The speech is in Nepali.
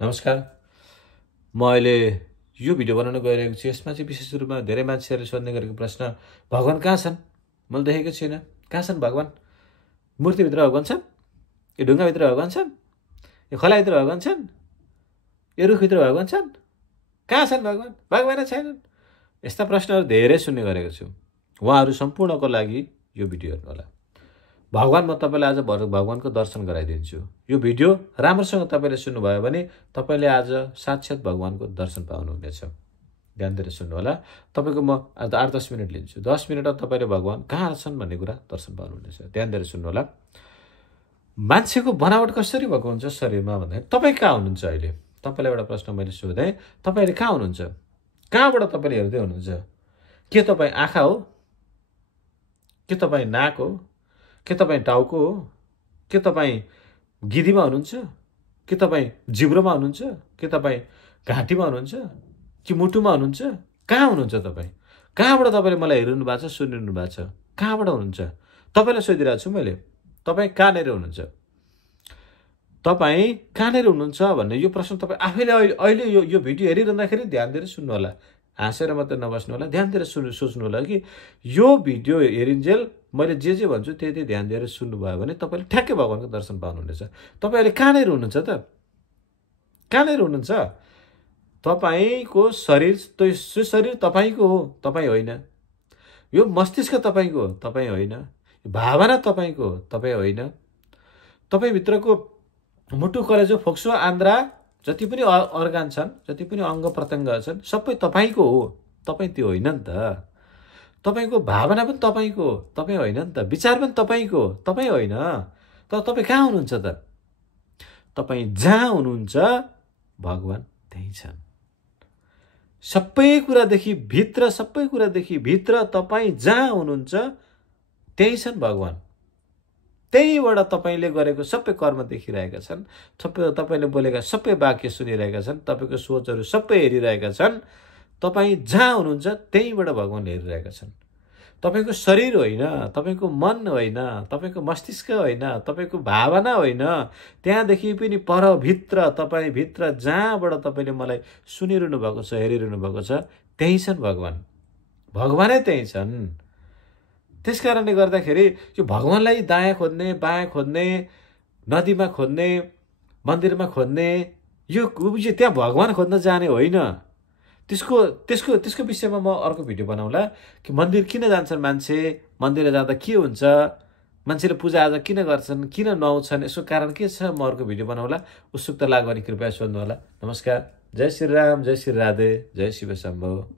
नमस्कार। म अहिले यो भिडियो बनाउन गइरहेको छु। यसमा चाहिँ विशेष रूपमा धेरै मान्छेहरूले सोध्ने गरेको प्रश्न, भगवान कहाँ छन्? मैले देखेको छुइनँ। कहाँ छन् भगवान? मूर्तिभित्र भगवान छन्? यो ढुङ्गाभित्र भगवान छन्? यो खोलाभित्र भगवान छन्? यो रुखभित्र भगवान छन्? कहाँ छन् भगवान? भगवानै छैनन्। यस्ता प्रश्नहरू धेरै सुन्ने गरेको छु। उहाँहरू सम्पूर्णको लागि यो भिडियो हेर्नुहोला। भगवान म तपाईँलाई आज भगवानको दर्शन गराइदिन्छु। यो भिडियो राम्रोसँग तपाईँले सुन्नुभयो भने तपाईँले आज साक्षात भगवानको दर्शन पाउनुहुनेछ। ध्यान दिएर सुन्नुहोला। तपाईँको म आज 8-10 मिनट लिन्छु। 10 मिनटमा तपाईँले भगवान कहाँ छन् भन्ने कुरा दर्शन पाउनुहुनेछ। ध्यान दिएर सुन्नुहोला। मान्छेको बनावट कसरी भएको हुन्छ शरीरमा भन्दाखेरि तपाईँ कहाँ हुनुहुन्छ अहिले? तपाईँलाई एउटा प्रश्न मैले सोधेँ। तपाईँ अहिले कहाँ हुनुहुन्छ? कहाँबाट तपाईँले हेर्दै हुनुहुन्छ? के तपाईँ आँखा हो? के तपाईँ नाक हो? के तपाईँ टाउको हो? के तपाईँ गिदीमा हुनुहुन्छ? के तपाईँ जिब्रोमा हुनुहुन्छ? के तपाईँ घाँटीमा हुनुहुन्छ? कि मुटुमा हुनुहुन्छ? कहाँ हुनुहुन्छ तपाईँ? कहाँबाट तपाईँले मलाई हेरिरहनु भएको छ, सुनिरहनु भएको छ? कहाँबाट हुनुहुन्छ? तपाईँलाई सोधिरहेको छु मैले। तपाईँ कहाँनिर हुनुहुन्छ? तपाईँ कहाँनिर हुनुहुन्छ भन्ने यो प्रश्न तपाईँ आफैले अहिले यो भिडियो हेरिरहँदाखेरि ध्यान दिएर सुन्नु होला। हाँसेर मात्रै नबस्नु होला। ध्यान दिएर सोच्नु होला कि यो भिडियो हेरिन्जेल मैले जे भन्छु त्यही ध्यान दिएर सुन्नुभयो भने तपाईँले ठ्याक्कै भगवानको दर्शन पाउनुहुनेछ। तपाईँ अहिले कहाँनिर हुनुहुन्छ त? कहाँनिर हुनुहुन्छ? तपाईँको शरीर, त्यो शरीर तपाईँको हो, तपाईँ होइन। यो मस्तिष्क तपाईँको हो, तपाईँ होइन। भावना तपाईँको हो, तपाईँ होइन। तपाईँभित्रको मुटु, कलेजो, फोक्सो, आन्द्रा, जति पनि अर्गान छन्, जति पनि अङ्ग प्रत्यङ्ग छन्, सबै तपाईँको हो, तपाईँ त्यो होइन नि त। तपाईँको भावना पनि तपाईँको हो, तपाईँ होइन नि त। विचार पनि तपाईँको हो, तपाईँ होइन। तर तपाईँ कहाँ हुनुहुन्छ त? तपाईँ जहाँ हुनुहुन्छ भगवान त्यही छन्। सबै कुरादेखि भित्र तपाईँ जहाँ हुनुहुन्छ त्यही छन् भगवान। त्यहीबाट तपाईँले गरेको सबै कर्म देखिरहेका छन्। तपाईँले बोलेका सबै वाक्य सुनिरहेका छन्। तपाईँको सोचहरू सबै हेरिरहेका छन्। तपाईँ जहाँ हुनुहुन्छ त्यहीबाट भगवान हेरिरहेका छन्। तपाईँको शरीर होइन, तपाईँको मन होइन, तपाईँको मस्तिष्क होइन, तपाईँको भावना होइन, त्यहाँदेखि पनि परभित्र, तपाईँभित्र जहाँबाट तपाईँले मलाई सुनिरहनु भएको छ, हेरिरहनु भएको छ, त्यही छन् भगवान। भगवानै त्यही छन्। त्यस कारणले गर्दाखेरि यो भगवानलाई दायाँ खोज्ने, बायाँ खोज्ने, नदीमा खोज्ने, मन्दिरमा खोज्ने, यो त्यहाँ भगवान खोज्न जाने होइन। त्यसको विषयमा म अर्को भिडियो बनाउला कि मन्दिर किन जान्छन् मान्छे, मन्दिर जाँदा के हुन्छ, मान्छेले पूजाआजा किन गर्छन्, किन नुहाउँछन्, यसको कारण के छ, म अर्को भिडियो बनाउला। उत्सुकता लाग्यो भने कृपया सोध्नु होला। नमस्कार। जय श्री राम, जय श्री राधे, जय शिव शम्भो।